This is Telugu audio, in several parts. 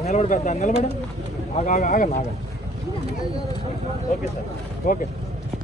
నిలబడి పెద్ద నిలబడి. ఆగ ఆగ ఆగండి ఆగండి okay sir. Okay.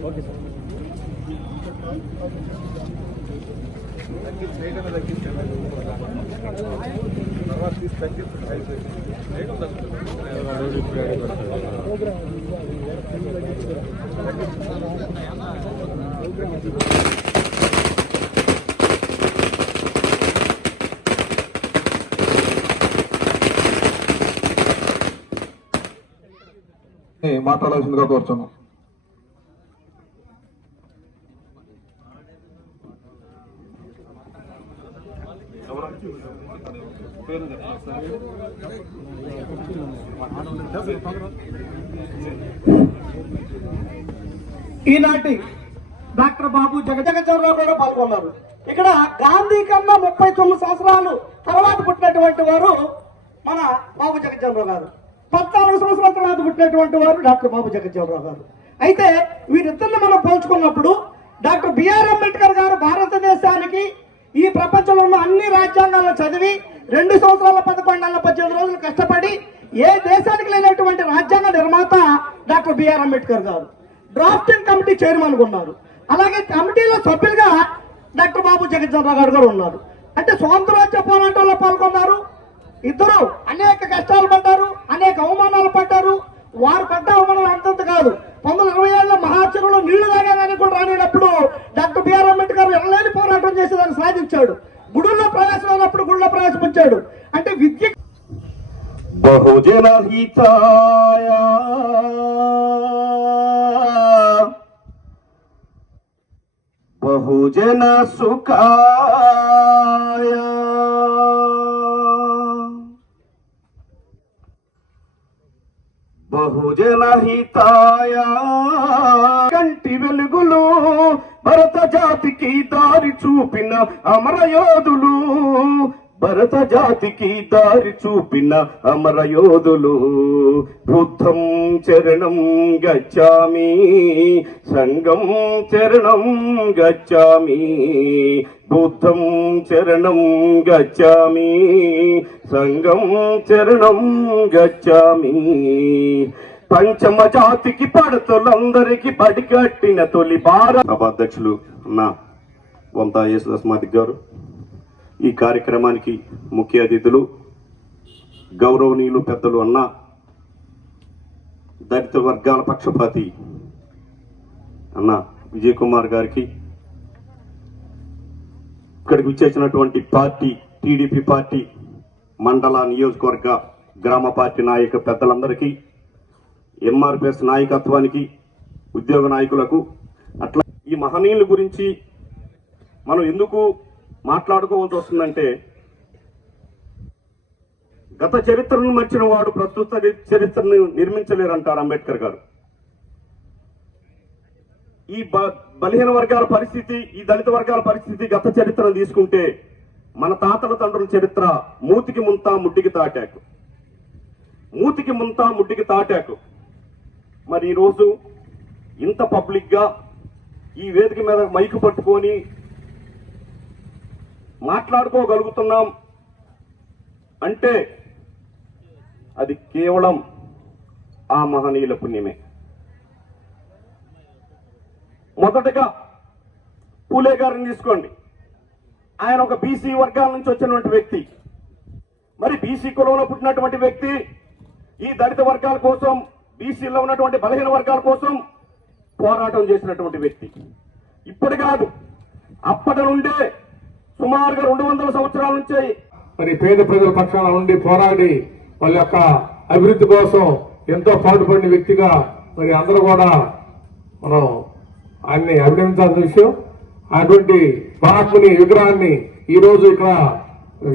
Okay sir మాట్లాడాల్సిందిగా కోరుతున్నాం ఈనాటి డాక్టర్ బాబు జగజగజరావు కూడా పాల్గొన్నారు. ఇక్కడ గాంధీ కన్నా ముప్పై తొమ్మిది సంవత్సరాలు తర్వాత పుట్టినటువంటి వారు మన బాబు జగజ్జనరావు గారు. పద్నాలుగు సంవత్సరాల తర్వాత పుట్టినటువంటి వారు డాక్టర్ బాబు జగజ్జనరావు గారు. అయితే వీరిద్దరిని మనం పోల్చుకున్నప్పుడు డాక్టర్ బిఆర్ అంబేద్కర్ గారు భారతదేశానికి ఈ ప్రపంచంలో ఉన్న అన్ని రాజ్యాంగాలను చదివి రెండు సంవత్సరాల పదకొండు నెలల పద్దెనిమిది రోజులు కష్టపడి ఏ దేశానికి లేనటువంటి రాజ్యాంగ నిర్మాత డాక్టర్ బిఆర్ అంబేద్కర్ గారు. డ్రాఫ్టింగ్ కమిటీ చైర్మన్ ఉన్నారు. అలాగే కమిటీలో సభ్యులుగా డాక్టర్ బాబు జగజ్జనరావు గారు కూడా ఉన్నారు. అంటే స్వాతంత్ర పోరాటంలో పాల్గొన్నారు. ఇద్దరు అనేక కష్టాలు పడ్డారు అనేక అవమానాలు పడ్డారు. వారు పడ్డ అవమానాలు అంతంత కాదు. పంతొమ్మిది ఇరవై ఏళ్ళ మహాచరులు నీళ్ళు తాగాలని కూడా రానేటప్పుడు డాక్టర్ బిఆర్ అంబేద్కర్ ఎనలేని పోరాటం చేసి దాన్ని సాధించాడు. గుడుల్లో ప్రవేశం అయినప్పుడు గుళ్ళో వచ్చాడు అంటే విద్య బహుజన హితాయ బహుజన సుఖాయ. బహుజన హితాయ కంటి వెలుగులు భరత జాతికి దారి చూపిన అమరయోధులు. భరత జాతికి దారి చూపిన అమరయోధులు బుద్ధం చరణం గచ్చామి సంగం చరణం గచ్చామి బుద్ధం చరణం గచ్చామి సంగం చరణం గచ్చామి. పంచమ జాతికి పడతలందరికీ పడికట్టిన తొలి భారత సభాధ్యక్షులు అన్న వంత యేసుదాస్ మాదిక్ గారు ఈ కార్యక్రమానికి ముఖ్య అతిథులు గౌరవనీయులు పెద్దలు అన్న దళిత వర్గాల పక్షపాతి అన్న విజయ్ కుమార్ గారికి ఇక్కడికి వచ్చేసినటువంటి పార్టీ టీడీపీ పార్టీ మండల నియోజకవర్గ గ్రామ పార్టీ నాయక పెద్దలందరికీ ఎంఆర్పిఎస్ నాయకత్వానికి ఉద్యోగ నాయకులకు అట్లా ఈ మహనీయుల గురించి మనం ఎందుకు మాట్లాడుకోవాల్సి వస్తుందంటే గత చరిత్రను మర్చిన వాడు ప్రస్తుత చరిత్రను నిర్మించలేరంటారు అంబేద్కర్ గారు. ఈ బ- బలహీన వర్గాల పరిస్థితి ఈ దళిత వర్గాల పరిస్థితి గత చరిత్రను తీసుకుంటే మన తాతల తండ్రుల చరిత్ర మూతికి ముంత ముడ్డికి తాటాకు. మూతికి ముంత ముడ్డికి తాటాకు. మరి ఈరోజు ఇంత పబ్లిక్గా ఈ వేదిక మీద మైకు పట్టుకొని మాట్లాడుకోగలుగుతున్నాం. అంటే అది కేవలం ఆ మహనీయుల పుణ్యమే. మొదటగా పూలే గారిని తీసుకోండి. ఆయన ఒక బీసీ వర్గాల నుంచి వచ్చినటువంటి వ్యక్తి. మరి బీసీ కులంలో పుట్టినటువంటి వ్యక్తి ఈ దళిత వర్గాల కోసం బీసీలో ఉన్నటువంటి బలహీన వర్గాల కోసం పోరాటం చేసినటువంటి వ్యక్తి. ఇప్పుడు కాదు అప్పటి నుండే సుమారుగా రెండు వందల సంవత్సరాల నుంచి మరి పేద ప్రజల పక్షాన ఉండి పోరాడి వాళ్ళ యొక్క అభివృద్ధి కోసం ఎంతో పాటుపడిన వ్యక్తిగా మరి అందరూ కూడా మనం ఆయన్ని అభినందించాల్సిన విషయం. అటువంటి మహాత్ముని విగ్రహాన్ని ఈరోజు ఇక్కడ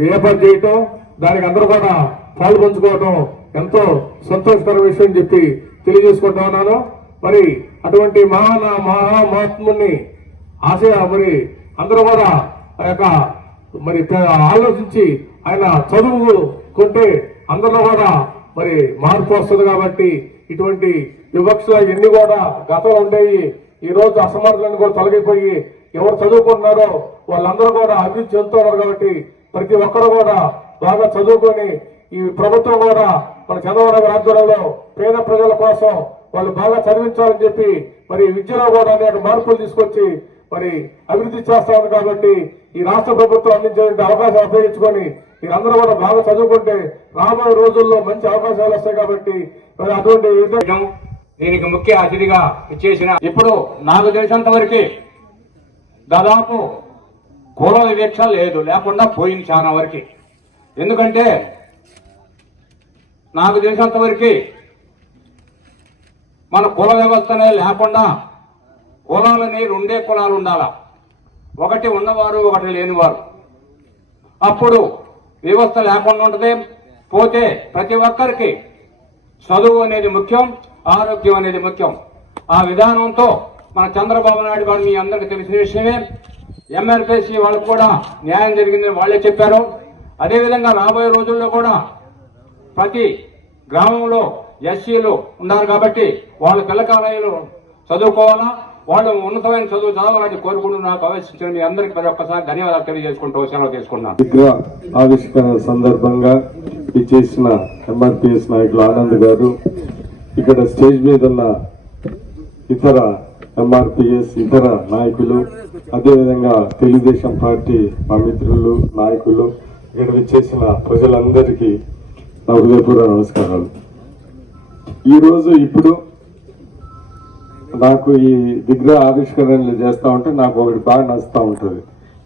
ఏర్పాటు చేయటం దానికి అందరూ కూడా పాలు పంచుకోవటం ఎంతో సంతోషకర విషయం చెప్పి తెలియజేసుకుంటా ఉన్నాను. మరి అటువంటి మహాన మహా మహాత్ముని ఆశయ మరి అందరూ కూడా ఆ యొక్క మరి ఆలోచించి ఆయన చదువు కొంటే అందరిలో కూడా మరి మార్పు వస్తుంది కాబట్టి ఇటువంటి వివక్షలు ఇవన్నీ కూడా గతంలో ఉండేవి. ఈ రోజు అసమర్థులను కూడా తొలగిపోయి ఎవరు చదువుకుంటున్నారో వాళ్ళందరూ కూడా అభివృద్ధి చెందుతున్నారు కాబట్టి ప్రతి ఒక్కరు కూడా బాగా చదువుకొని ఈ ప్రభుత్వం కూడా మన చంద్రబాబు ఆధ్వర్యంలో పేద ప్రజల కోసం వాళ్ళు బాగా చదివించాలని చెప్పి మరి విద్యలో కూడా అనేక మార్పులు తీసుకొచ్చి మరి అభివృద్ధి చేస్తా ఉంది కాబట్టి ఈ రాష్ట్ర ప్రభుత్వం అందించే అవకాశం ఉపయోగించుకొని మీరందరూ కూడా బాగా చదువుకుంటే రాబోయే రోజుల్లో మంచి అవకాశాలు వస్తాయి కాబట్టి మరి అటువంటి దీనికి ముఖ్య అతిథిగా ఇచ్చేసిన ఇప్పుడు నాకు తెలిసినంత వరకు దాదాపు కుల వివక్ష లేదు లేకుండా పోయింది చాలా వరకు. ఎందుకంటే నాకు తెలిసినంత వరకు మన కుల వ్యవస్థనే లేకుండా కులాలని రెండే కులాలు ఉండాలా? ఒకటి ఉన్నవారు ఒకటి లేనివారు. అప్పుడు వ్యవస్థ లేకుండా ఉంటుంది. పోతే ప్రతి ఒక్కరికి చదువు అనేది ముఖ్యం ఆరోగ్యం అనేది ముఖ్యం. ఆ విధానంతో మన చంద్రబాబు నాయుడు గారు మీ అందరికీ తెలిసిన విషయమే. ఎంఆర్పిసి వాళ్ళకు కూడా న్యాయం జరిగిందని వాళ్ళే చెప్పారు. అదేవిధంగా రాబోయే రోజుల్లో కూడా ప్రతి గ్రామంలో ఎస్సీలు ఉన్నారు కాబట్టి వాళ్ళ పిల్లకాలలు చదువుకోవాలా? వాళ్ళు ఉన్నతమైన చదువు చదవాలని కోరుకుంటూ నాకు ఆలోచించిన మీ అందరికీ మరి ఒక్కసారి ధన్యవాదాలు తెలియజేసుకుంటూ సెలవు తీసుకున్నాను ఆవిష్కరణ సందర్భంగా ఇచ్చేసిన ఎంఆర్పిఎస్ నాయకులు ఆనంద్ గారు ఇక్కడ స్టేజ్ మీద ఉన్న ఇతర ఎంఆర్పిఎస్ ఇతర నాయకులు అదేవిధంగా తెలుగుదేశం పార్టీ మా మిత్రులు నాయకులు ఇక్కడ విచ్చేసిన ప్రజలందరికీ నా హృదయపూర్వ నమస్కారాలు. ఈరోజు ఇప్పుడు నాకు ఈ విగ్రహ ఆవిష్కరణలు చేస్తూ ఉంటే నాకు ఒకటి బాగా నచ్చుతూ ఉంటుంది.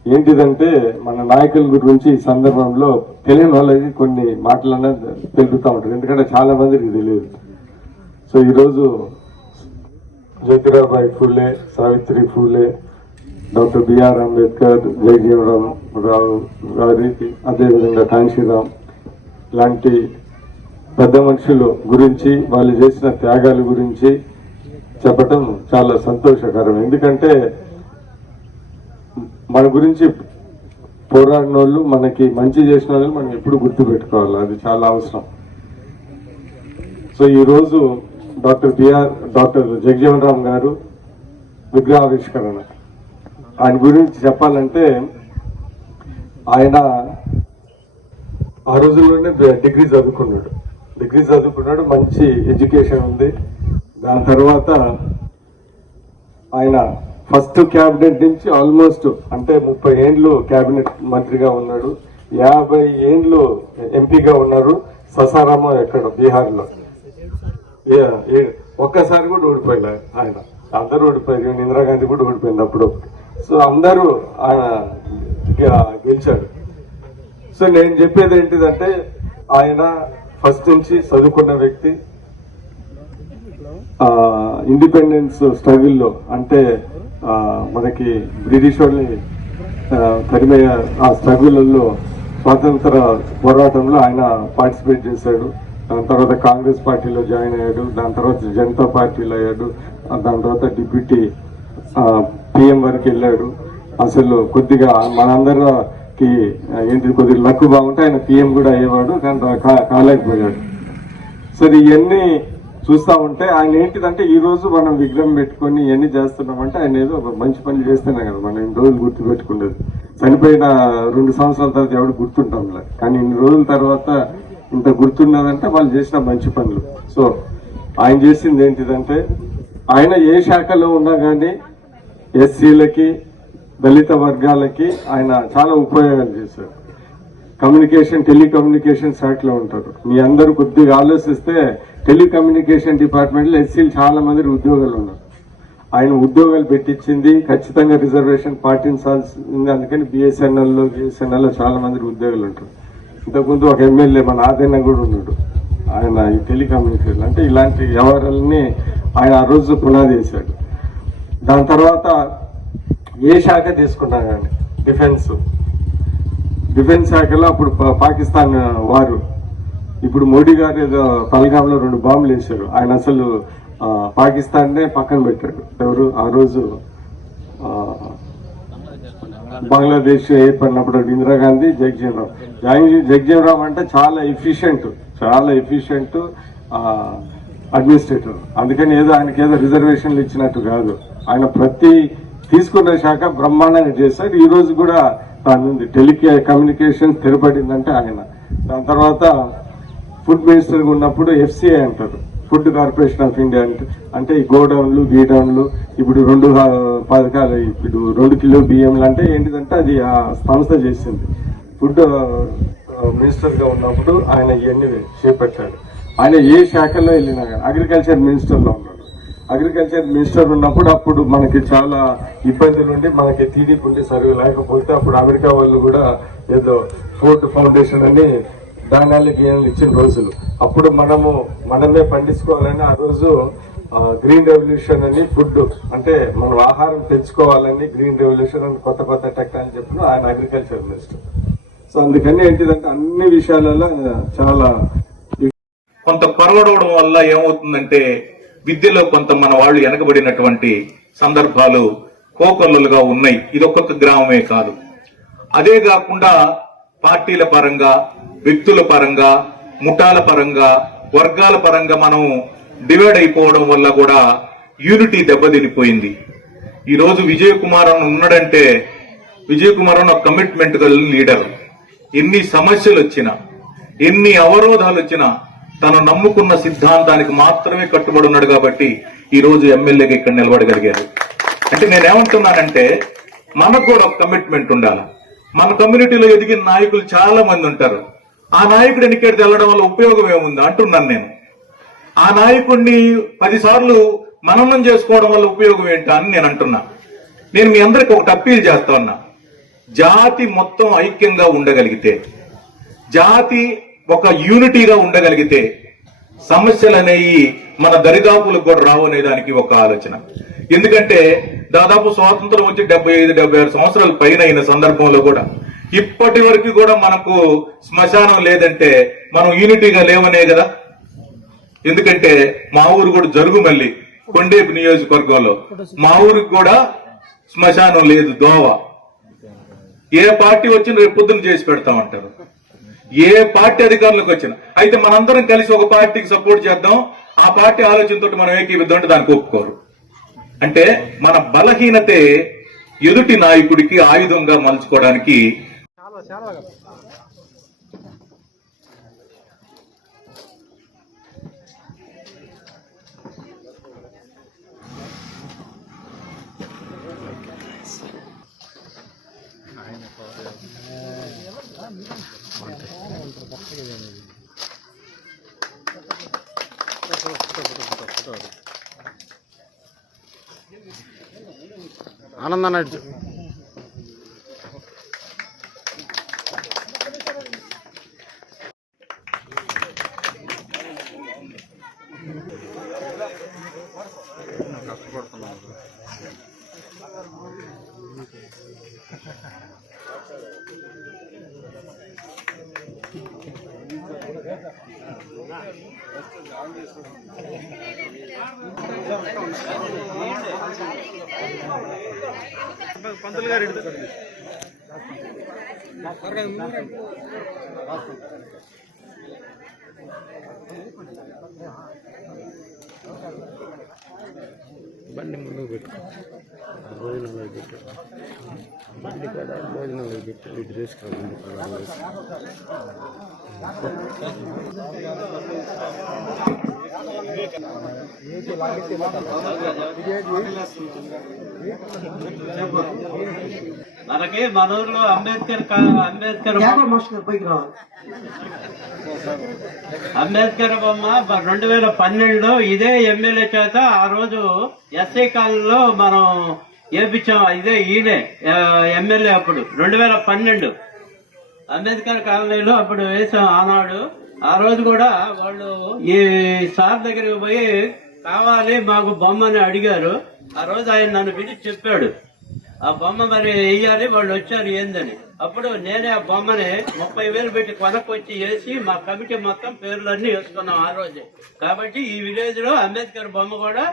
ఏంటిదంటే మన నాయకుల గురించి ఈ సందర్భంలో తెలియని వాళ్ళకి కొన్ని మాటలన్నా తెలుపుతూ ఉంటుంది. ఎందుకంటే చాలా మందికి తెలియదు. సో ఈరోజు జ్యోతిరాబాయి ఫూలే సావిత్రి ఫూలే డాక్టర్ బిఆర్ అంబేద్కర్ జయజీవరామ్ రావు గారికి అదేవిధంగా కాంశీరామ్ లాంటి పెద్ద మనుషులు గురించి వాళ్ళు చేసిన త్యాగాల గురించి చెప్పటం చాలా సంతోషకరం. ఎందుకంటే మన గురించి పోరాడిన వాళ్ళు మనకి మంచి చేసిన వాళ్ళు మనం ఎప్పుడు గుర్తు పెట్టుకోవాలి అది చాలా అవసరం. సో ఈరోజు doctor BR doctor Jagjivan Ram గారు విగ్రహావిష్కరణ. ఆయన గురించి చెప్పాలంటే ఆయన ఆ రోజుల్లోనే డిగ్రీ చదువుకున్నాడు. డిగ్రీ చదువుకున్నాడు మంచి ఎడ్యుకేషన్ ఉంది. దాని తర్వాత ఆయన ఫస్ట్ క్యాబినెట్ నుంచి ఆల్మోస్ట్ అంటే ముప్పై ఏండ్లు క్యాబినెట్ మంత్రిగా ఉన్నాడు. యాభై ఏండ్లు ఎంపీగా ఉన్నారు ససారామ ఎక్కడ బీహార్లో. ఏ- ఒక్కసారి కూడా ఓడిపోయినా ఆయన. అందరూ ఓడిపోయారు ఇందిరాగాంధీ కూడా ఓడిపోయింది అప్పుడు. సో అందరూ ఆయన గెలిచాడు సో నేను చెప్పేది ఏంటిదంటే ఆయన ఫస్ట్ నుంచి చదువుకున్న వ్యక్తి ఇండిపెండెన్స్ స్ట్రగుల్లో అంటే మనకి బ్రిటిష్ వాళ్ళని ఆ, తరిమే ఆ స్ట్రగుల్లో స్వాతంత్ర పోరాటంలో ఆయన పార్టిసిపేట్ చేశాడు. దాని తర్వాత కాంగ్రెస్ పార్టీలో జాయిన్ అయ్యాడు. దాని తర్వాత జనతా పార్టీలో అయ్యాడు. దాని తర్వాత డిప్యూటీ పిఎం వరకు వెళ్ళాడు. అసలు కొద్దిగా మనందరికి ఏంటి కొద్దిగా లక్ బాగుంటే ఆయన పిఎం కూడా అయ్యేవాడు కానీ కా- కాలేకపోయాడు. సరే ఇవన్నీ చూస్తా ఉంటే ఆయన ఏంటిదంటే ఈ రోజు మనం విగ్రహం పెట్టుకొని ఇవన్నీ చేస్తున్నామంటే ఆయన ఏదో ఒక మంచి పనులు చేస్తేనే కదా మనం ఇన్ని రోజులు గుర్తు పెట్టుకునేది. చనిపోయిన రెండు సంవత్సరాల తర్వాత ఎవడు గుర్తుంటాంలే. కానీ ఇన్ని రోజుల తర్వాత ఇంత గుర్తున్నదంటే వాళ్ళు చేసిన మంచి పనులు. సో ఆయన చేసింది ఏంటిదంటే ఆయన ఏ శాఖలో ఉన్నా కానీ ఎస్సీలకి దళిత వర్గాలకి ఆయన చాలా ఉపయోగాలు చేశారు కమ్యూనికేషన్ టెలికమ్యూనికేషన్ శాఖలో ఉంటారు మీ అందరూ కొద్దిగా ఆలోచిస్తే టెలికమ్యూనికేషన్ డిపార్ట్మెంట్లో ఎస్సీలు చాలా మంది ఉద్యోగాలు ఉన్నారు. ఆయన ఉద్యోగాలు పెట్టించింది ఖచ్చితంగా రిజర్వేషన్ పాటించాల్సింది అందుకని బిఎస్ఎన్ఎల్లో బిఎస్ఎన్ఎల్లో చాలా మంది ఉద్యోగులు ఉంటారు. ఇంతకుముందు ఒక ఎమ్మెల్యే మన ఆదరణ కూడా ఉన్నాడు. ఆయన ఈ టెలికమ్యూనికేషన్ అంటే ఇలాంటి వ్యవహారాలని ఆయన ఆ రోజు పునాది వేశాడు. దాని తర్వాత ఏ శాఖ తీసుకున్నా కానీ డిఫెన్స్. డిఫెన్స్ శాఖలో అప్పుడు పా- పాకిస్తాన్ వారు ఇప్పుడు మోడీ గారు ఏదో పల్గాంలో రెండు బాంబులు వేశారు. ఆయన అసలు పాకిస్తాన్నే పక్కన పెట్టాడు. ఎవరు? ఆ రోజు బంగ్లాదేశ్ ఏర్పడినప్పుడు ఇందిరాగాంధీ జగ్జీవన్ రావు జగన్- జగ్జీవన్ అంటే చాలా ఎఫిషియెంట్ చాలా ఎఫిషియెంట్ అడ్మినిస్ట్రేటర్ అందుకని ఏదో ఆయనకి ఏదో రిజర్వేషన్లు ఇచ్చినట్టు కాదు. ఆయన ప్రతి తీసుకున్న శాఖ బ్రహ్మాండంగా చేశాడు. ఈ రోజు కూడా దాని టెలికే కమ్యూనికేషన్ స్థిరపడిందంటే ఆయన. దాని తర్వాత ఫుడ్ మినిస్టర్ ఉన్నప్పుడు ఎఫ్సిఐ అంటారు. ఫుడ్ కార్పొరేషన్ ఆఫ్ ఇండియా అంటే అంటే ఈ గోడౌన్లు గీడౌన్లు ఇప్పుడు రెండు పథకాలు ఇప్పుడు రెండు కిలో బియ్యంలు అంటే ఏంటిదంటే అది ఆ సంస్థ చేసింది. ఫుడ్ మినిస్టర్గా ఉన్నప్పుడు ఆయన ఇవన్నీ చేపట్టాడు. ఆయన ఏ శాఖలో వెళ్ళినా కానీ అగ్రికల్చర్ మినిస్టర్లో ఉన్నాడు. అగ్రికల్చర్ మినిస్టర్ ఉన్నప్పుడు అప్పుడు మనకి చాలా ఇబ్బందులు ఉండి మనకి టీడీపీ ఉండి సరిగ్గా లేకపోతే అప్పుడు అమెరికా వాళ్ళు కూడా ఏదో ఫోర్డ్ ఫౌండేషన్ అని ధాన్యాలకి ఏం ఇచ్చిన రోజులు. అప్పుడు మనము మనమే పండించుకోవాలని ఆ రోజు గ్రీన్ రెవల్యూషన్ అని ఫుడ్ అంటే మనం ఆహారం తెచ్చుకోవాలని గ్రీన్ రెవల్యూషన్ అని కొత్త కొత్త టెక్నాలజీ చెప్పిన ఆయన అగ్రికల్చర్ మినిస్టర్ సో అందుకని ఏంటిదంటే అన్ని విషయాలలో చాలా కొంత కొరవడవడం వల్ల ఏమవుతుందంటే విద్యలో కొంత మన వాళ్ళు వెనకబడినటువంటి సందర్భాలు కోకొల్లలుగా ఉన్నాయి. ఇది ఒక్కొక్క గ్రామమే కాదు. అదే కాకుండా పార్టీల పరంగా వ్యక్తుల పరంగా ముఠాల పరంగా వర్గాల పరంగా మనం డివైడ్ అయిపోవడం వల్ల కూడా యూనిటీ దెబ్బతినిపోయింది. ఈరోజు విజయకుమార్ కుమార్ అని ఉన్నాడంటే విజయకుమార్ అని ఒక కమిట్మెంట్ గల లీడర్ ఎన్ని సమస్యలు వచ్చినా ఎన్ని అవరోధాలు వచ్చినా తను నమ్ముకున్న సిద్ధాంతానికి మాత్రమే కట్టుబడి ఉన్నాడు కాబట్టి ఈ రోజు ఎమ్మెల్యేగా ఇక్కడ నిలబడగలిగారు. అంటే నేనేమంటున్నానంటే మనకు కూడా ఒక కమిట్మెంట్ ఉండాలి. మన కమ్యూనిటీలో ఎదిగిన నాయకులు చాలా మంది ఉంటారు. ఆ నాయకుడు ఎన్నికేడు తెల్లడం వల్ల ఉపయోగం ఏముంది అంటున్నాను నేను. ఆ నాయకుడిని పదిసార్లు మననం చేసుకోవడం వల్ల ఉపయోగం ఏంటి అని నేను అంటున్నా. నేను మీ అందరికి ఒకటి అప్పీల్ చేస్తా ఉన్నా. జాతి మొత్తం ఐక్యంగా ఉండగలిగితే జాతి ఒక యూనిటీగా ఉండగలిగితే సమస్యలు అనేవి మన దరిదాపులకు కూడా రావు అనే దానికి ఒక ఆలోచన. ఎందుకంటే దాదాపు స్వాతంత్రం వచ్చి డెబ్బై ఐదు డెబ్బై ఆరు సంవత్సరాల పైన అయిన సందర్భంలో కూడా ఇప్పటి వరకు కూడా మనకు శ్మశానం లేదంటే మనం యూనిటీగా లేవనే కదా? ఎందుకంటే మా ఊరు కూడా జరుగు మళ్ళీ కొండేపు నియోజకవర్గంలో. మా ఊరికి కూడా శ్మశానం లేదు దోవ. ఏ పార్టీ వచ్చినా రేపు పొద్దున చేసి పెడతామంటారు. ఏ పార్టీ అధికారంలోకి వచ్చినా. అయితే మనందరం కలిసి ఒక పార్టీకి సపోర్ట్ చేద్దాం. ఆ పార్టీ ఆలోచనతో మనం ఏకీవిద్దాం అంటే దానికి ఒప్పుకోరు. అంటే మన బలహీనతే ఎదుటి నాయకుడికి ఆయుధంగా మలుచుకోవడానికి ఆనందాన్ని ஆனந்தான ஆயிடுச்சு బండి ముందు పెట్టు. భోజనంలో పెట్టు. బండి ఇంటికాడ భోజనంలో పెట్టు. ఇటు తీసుకురా మనకి మన ఊర్లో అంబేద్కర్ అంబేద్కర్ అంబేద్కర్ బొమ్మ రెండు వేల పన్నెండులో ఇదే ఎమ్మెల్యే చేత ఆ రోజు ఎస్ఐ కాలంలో మనం ఏపించాం ఇదే ఈయనే ఎమ్మెల్యే అప్పుడు. రెండు వేల పన్నెండు. అంబేద్కర్ కాలనీలో అప్పుడు వేసాం ఆనాడు. ఆ రోజు కూడా వాళ్ళు ఈ సార్ దగ్గరికి పోయి కావాలి మాకు బొమ్మని అడిగారు. ఆ రోజు ఆయన నన్ను పిలిచి చెప్పాడు. ఆ బొమ్మ మరి వెయ్యాలి వాళ్ళు వచ్చారు ఏందని. అప్పుడు నేనే ఆ బొమ్మని ముప్పై వేలు పెట్టి కొనకొచ్చి వేసి మా కమిటీ మొత్తం పేర్లన్నీ వేసుకున్నాం ఆ రోజే. కాబట్టి ఈ విలేజ్లో అంబేద్కర్ బొమ్మ కూడా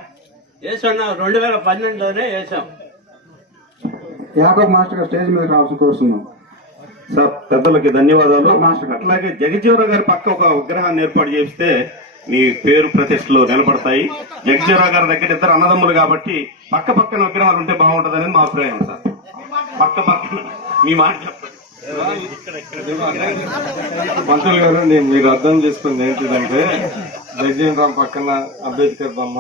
వేసుకున్నాం రెండు వేల పన్నెండులోనే వేసాం. యాకబ్ మాస్టర్ గారు స్టేజ్ మీద రావాల్సి కోరుతున్నాం. సార్ పెద్దలకి ధన్యవాదాలు. అట్లాగే జగజీవరావు గారి పక్క ఒక విగ్రహాన్ని ఏర్పాటు చేస్తే మీ పేరు ప్రతిష్టలు నిలబడతాయి. జగజీవరావు గారి దగ్గర ఇద్దరు అన్నదమ్ములు కాబట్టి పక్క పక్కన విగ్రహాలు ఉంటే బాగుంటుందని మా అభిప్రాయం సార్. పక్క పక్కన మీ మాట చెప్పండి. మంత్రులు గారు నేను మీరు అర్థం చేసుకుంది ఏంటిదంటే జగ్జీవన్ రామ్ పక్కన అంబేద్కర్ బొమ్మ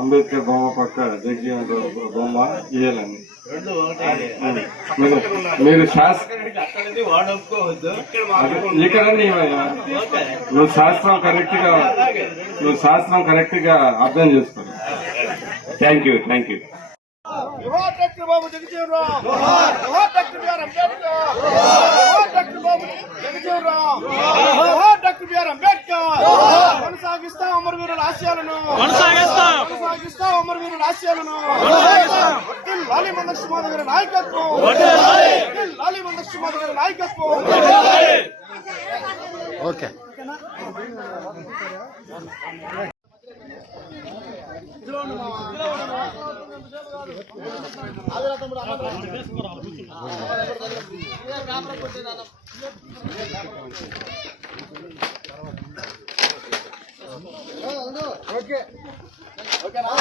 అంబేద్కర్ బొమ్మ పక్క జగ్జీవన్ రామ్ బొమ్మ ఇయ్యాలని మీరు- ఇక్కడ. నువ్వు శాస్త్రం కరెక్ట్గా నువ్వు శాస్త్రం కరెక్ట్గా అర్థం చేసుకోవాలి thank you thank you Babu doctor BR Ambedkar doctor Babu Jagjivan Ram Johar doctor BR Ambedkar. కొనసాగిస్తా అమరవీరుల ఆశయాలను. కొనసాగిస్తా. కొనసాగిస్తాం అమరవీరుల ఆశయాలను లాలి మందక్ష మాధవ్ నాయకత్వం. లాలి మందక్ష మాధవ్ నాయకత్వం. ఓకే. ఓకే. ఓకేనా?